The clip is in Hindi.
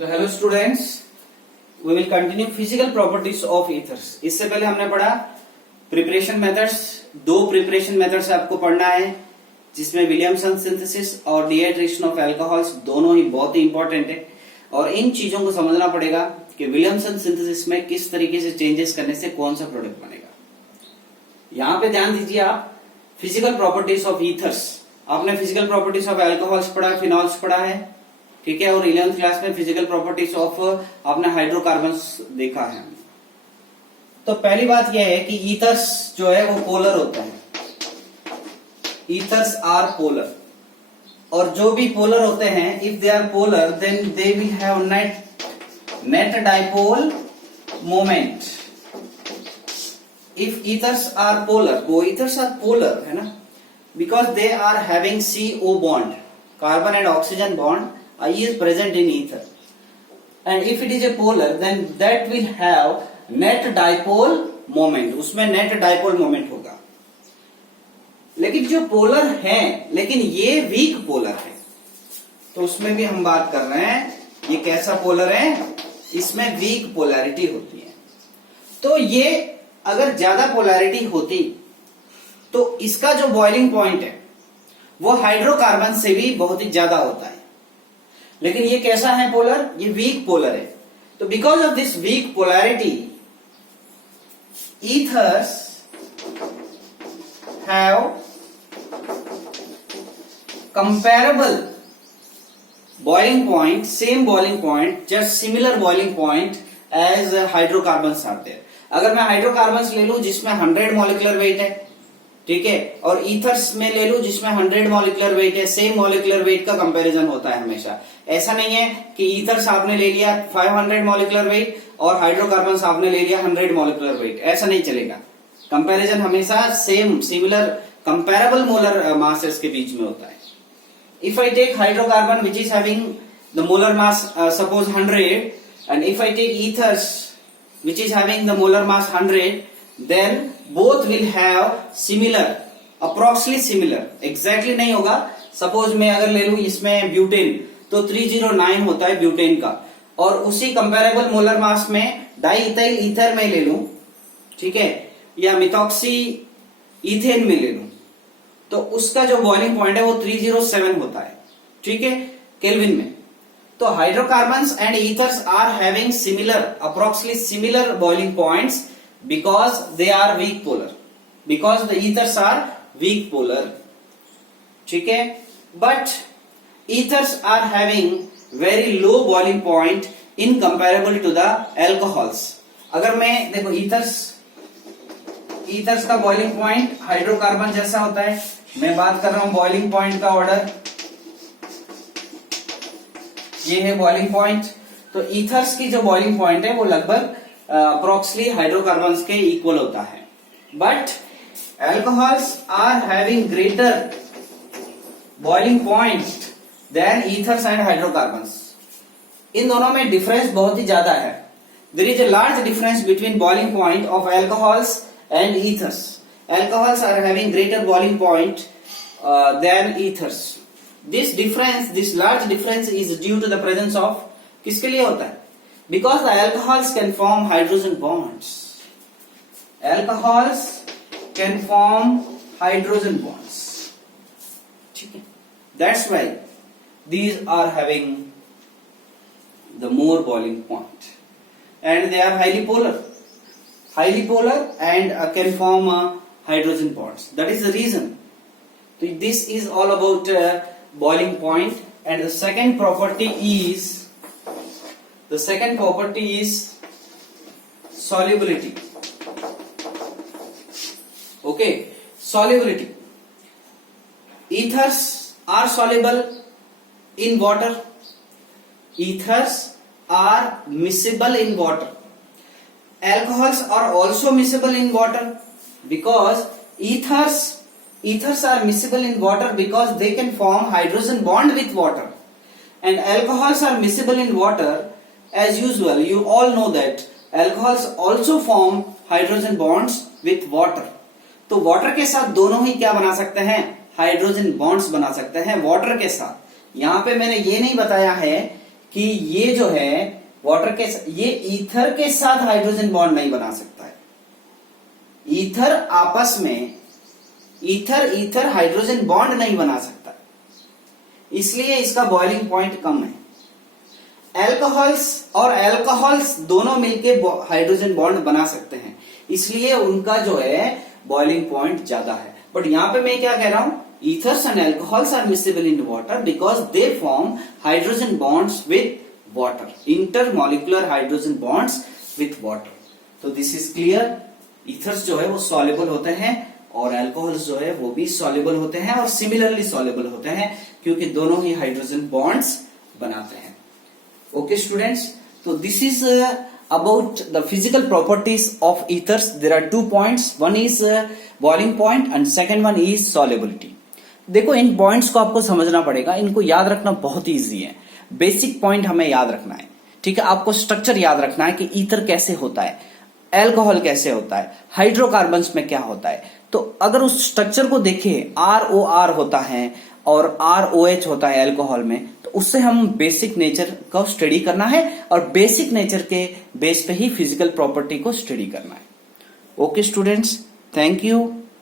तो hello students, we will continue physical properties of ethers. इससे पहले हमने पढ़ा प्रिपरेशन मेथड्स। दो प्रिपरेशन मेथड्स आपको पढ़ना है, जिसमें विलियमसन सिंथेसिस और डिहाइड्रेशन ऑफ अल्कोहल्स दोनों ही बहुत ही इंपॉर्टेंट है। और इन चीजों को समझना पड़ेगा कि विलियमसन सिंथेसिस में किस तरीके से चेंजेस करने से कौन सा प्रोडक्ट बनेगा। यहां पे ध्यान दीजिए आप, फिजिकल प्रॉपर्टीज ऑफ ईथर्स। आपने फिजिकल प्रॉपर्टीज ऑफ अल्कोहल्स पढ़ा, फिनॉल्स पढ़ा है, ठीक है। और 11th क्लास में फिजिकल प्रॉपर्टीज ऑफ आपने हाइड्रोकार्बन्स देखा है। तो पहली बात यह है कि ईथर्स जो है वो पोलर होता है। ईथर्स आर पोलर, और जो भी पोलर होते हैं, if they are polar then they will have net dipole moment. If ethers are polar, वो ईथर्स आर पोलर है ना, because they are having CO bond, carbon and oxygen bond I is present in ether, and if it is a polar then that will have net dipole moment, उसमें net dipole moment होगा। लेकिन जो पोलर है, लेकिन ये वीक पोलर है, तो उसमें भी हम बात कर रहे हैं ये कैसा पोलर है, इसमें वीक पोलैरिटी होती है। तो ये अगर ज्यादा पोलैरिटी होती तो इसका जो बॉइलिंग पॉइंट है वो हाइड्रोकार्बन से भी बहुत ही ज्यादा होता है। लेकिन ये कैसा है पोलर, ये वीक पोलर है। तो because of this weak polarity ethers have comparable boiling point, same boiling point, just similar boiling point as hydrocarbons are there. अगर मैं हाइड्रोकार्बन्स ले लूं जिसमें 100 मॉलिक्यूलर वेट है, ठीक है, और ईथर्स में ले लूं जिसमें 100 मॉलिक्यूलर वेट है, सेम मॉलिक्यूलर वेट का कंपैरिजन होता है हमेशा। ऐसा नहीं है कि ईथर्स आपने ले लिया 500 मॉलिक्यूलर वेट और हाइड्रोकार्बन्स आपने ले लिया 100 मॉलिक्यूलर वेट, ऐसा नहीं चलेगा। कंपैरिजन हमेशा same, similar, comparable molar masses के बीच में होता है। If I take hydrocarbon which is having the molar mass suppose 100, and if I take ethers which is having the molar mass 100, then both will have similar, approximately similar, exactly नहीं होगा। सपोज मैं अगर ले लूं इसमें ब्यूटेन, तो 309 होता है ब्यूटेन का, और उसी कंपैरेबल मोलर मास में डाई इथाइल ईथर में ले लूं, ठीक है, या मिथॉक्सी इथेन में ले लूं, तो उसका जो बॉइलिंग पॉइंट है वो 307 होता है, ठीक है, केल्विन में। तो hydrocarbons and ethers are having similar, approximately similar boiling points because they are weak polar, because the ethers are weak polar, ठीक है। but ethers are having very low boiling point in comparable to the alcohols। अगर मैं देखो ईथर्स का बॉइलिंग पॉइंट हाइड्रोकार्बन जैसा होता है, मैं बात कर रहा हूं बॉइलिंग पॉइंट का ऑर्डर, ये है बॉइलिंग पॉइंट। तो ईथर्स की जो बॉइलिंग पॉइंट है वो लगभग अप्रोक्सीमेटली हाइड्रोकार्बन्स के इक्वल होता है। But alcohols are having greater boiling point than ethers and hydrocarbons. इन दोनों में डिफरेंस बहुत ही ज्यादा है। There is a large difference between boiling point of alcohols and ethers. Alcohols are having greater boiling point than ethers. This difference, this large difference is due to the presence of, किसके लिए होता है? Because the alcohols can form hydrogen bonds. Alcohols can form hydrogen bonds. ठीक है? That's why these are having the more boiling point, and they are highly polar, and can form hydrogen bonds. That is the reason. So this is all about boiling point, and the second property is solubility. Okay, solubility. Ethers are soluble in water. Ethers are miscible in water. Alcohols are also miscible in water, because ethers are miscible in water because they can form hydrogen bond with water, and alcohols are miscible in water. As usual, you all know that alcohols also form hydrogen bonds with water. तो वाटर के साथ दोनों ही क्या बना सकते हैं? हाइड्रोजन बॉन्ड्स बना सकते हैं वाटर के साथ। यहां पे मैंने ये नहीं बताया है कि ये जो है वाटर के, ये ईथर के साथ हाइड्रोजन बॉन्ड नहीं बना सकता है। ईथर आपस में ईथर ईथर हाइड्रोजन बॉन्ड नहीं बना सकता, इसलिए इसका बॉइलिंग पॉइंट कम है। एल्कोहल्स और एल्कोहल्स दोनों मिलके हाइड्रोजन बॉन्ड बना सकते हैं, इसलिए उनका जो है बॉइलिंग पॉइंट ज्यादा है। बट यहां पे मैं क्या कह रहा हूं, ethers and alcohols are miscible in water because they form hydrogen bonds with water, intermolecular hydrogen bonds with water. तो दिस इज क्लियर। ईथर्स जो है वो सॉल्युबल होते हैं और अल्कोहल्स जो है वो भी सॉल्युबल होते हैं और सिमिलरली सॉल्युबल होते हैं, क्योंकि दोनों ही हाइड्रोजन बॉन्ड्स बनाते हैं। ओके स्टूडेंट्स, तो this is about the physical properties of ethers. There are 2 points. One is boiling point and second one is solubility. देखो इन पॉइंट्स को आपको समझना पड़ेगा, इनको याद रखना बहुत इजी है। बेसिक पॉइंट हमें याद रखना है, ठीक है। आपको स्ट्रक्चर याद रखना है कि ईथर कैसे होता है, एल्कोहल कैसे होता है, हाइड्रोकार्बन्स में क्या होता है। तो अगर उस स्ट्रक्चर को देखें, ROR होता है और ROH होता है एल्कोहल में, तो उससे हम बेसिक नेचर को स्टडी करना है और बेसिक नेचर के बेस पे ही फिजिकल प्रॉपर्टी को स्टडी करना है। Okay students, thank you.